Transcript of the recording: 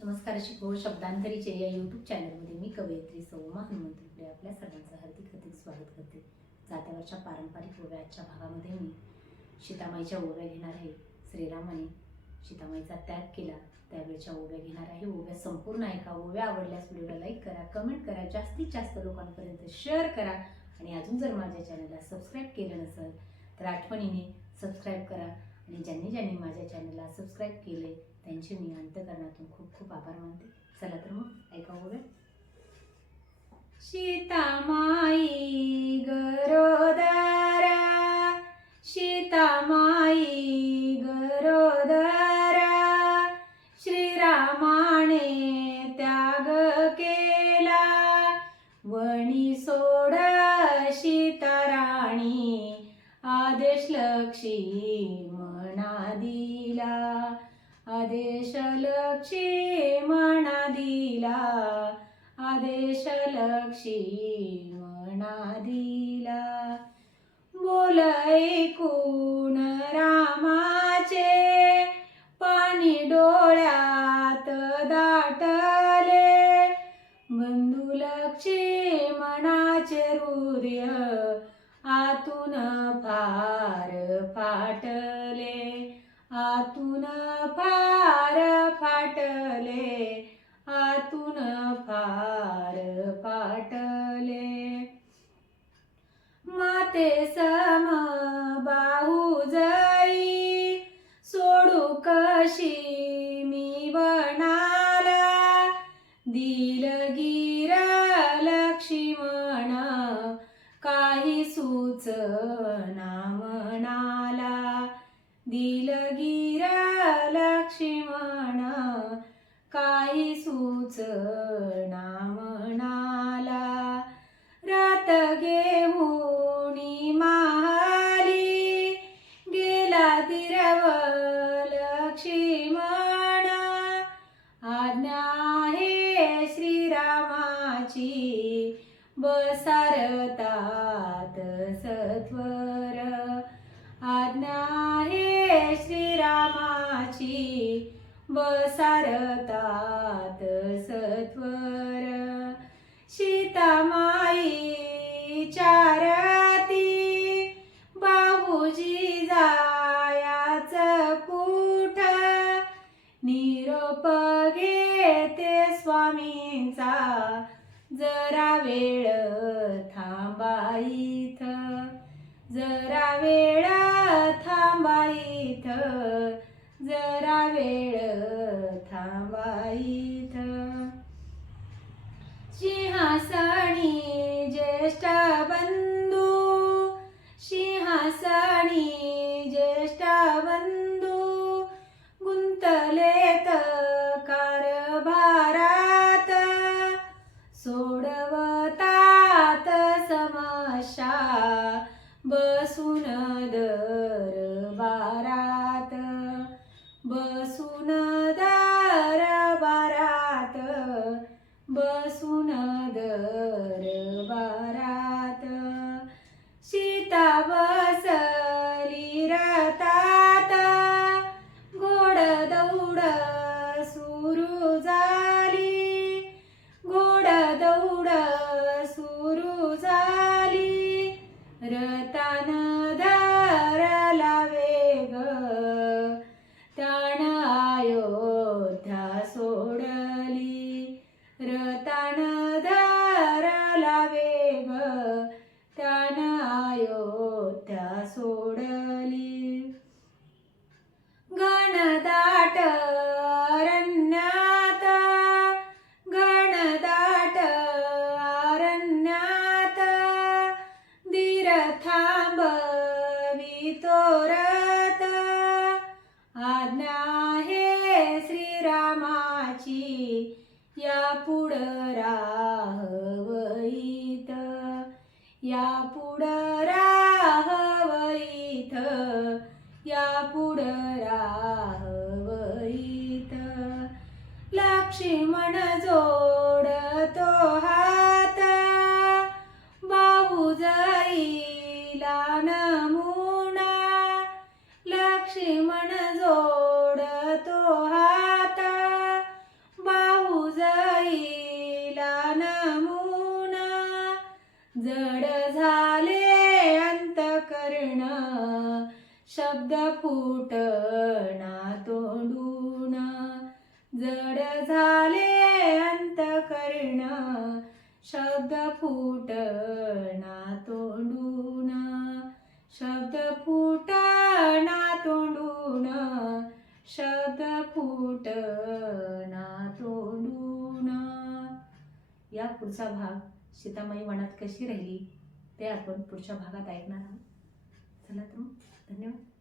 नमस्कार शिकवू शब्दांतरीचे या यूट्यूब चॅनलमध्ये मी कवयित्री सौमा हनुमंतपुढे आपल्या सर्वांचं हार्दिक हार्दिक स्वागत करते. जात्यावरच्या पारंपरिक ओव्याच्या भागामध्ये मी सीतामाईच्या ओव्या घेणार आहे श्रीरामाने सीतामाईचा त्याग केला. त्यावेळेच्या ओव्या घेणार आहे. ओव्या संपूर्ण ऐका ओव्या आवडल्यास व्हिडिओला लाईक करा कमेंट करा जास्तीत जास्त लोकांपर्यंत शेअर करा. आणि अजून जर माझ्या चॅनलला सबस्क्राईब केलं नसेल तर आठवणीने सबस्क्राईब करा. आणि ज्यांनी ज्यांनी माझ्या चॅनलला सबस्क्राईब केले त्यांचे मी अंतकरणातून खूप खूप आभार मानते. चला तर मग ऐका बघूया शीतामाई गरोदरा शीतामाई गरोदरा श्रीरामाने त्याग केला. वणी सोड सीताराणी आदेश लक्षी मना दिला. आदेश लक्षी म्हणा दिला. आदेश लक्षी म्हणा दिला. बोल ऐकून रामाचे पाणी डोळ्यात दाटले. बंधू लक्षी मनाचे हृदय आतून फार फाटले. आतून फार हार पाटले. फाटले माते सम बाहू जाई सोडू कशी मी वनाला दिलगीर लक्ष्मण काही सुचना म्हणाला. दिलगीर लक्ष्मण काही सुचना म्हणाला रात घेऊन माली गेला तिरव लक्ष्मणा. आज्ञा आहे श्रीरामाची बसारतात सत्वर. आज्ञा बसारतात सत्वर. सीतामाई चारती बाबूजी जायाच कुठ निरोप घेते स्वामींचा ज बसून द शब्द फुटना तोंडून. जड झाले अंत करण शब्द फुटना तोंडून. शब्द फुटना तोंडून. शब्द फुटना तोंडून. या पुढचा भाग सीतामाई वनात कशी राहिली ते आपण पुढच्या भागात ऐकणार आहोत. चला तर मग धन्यवाद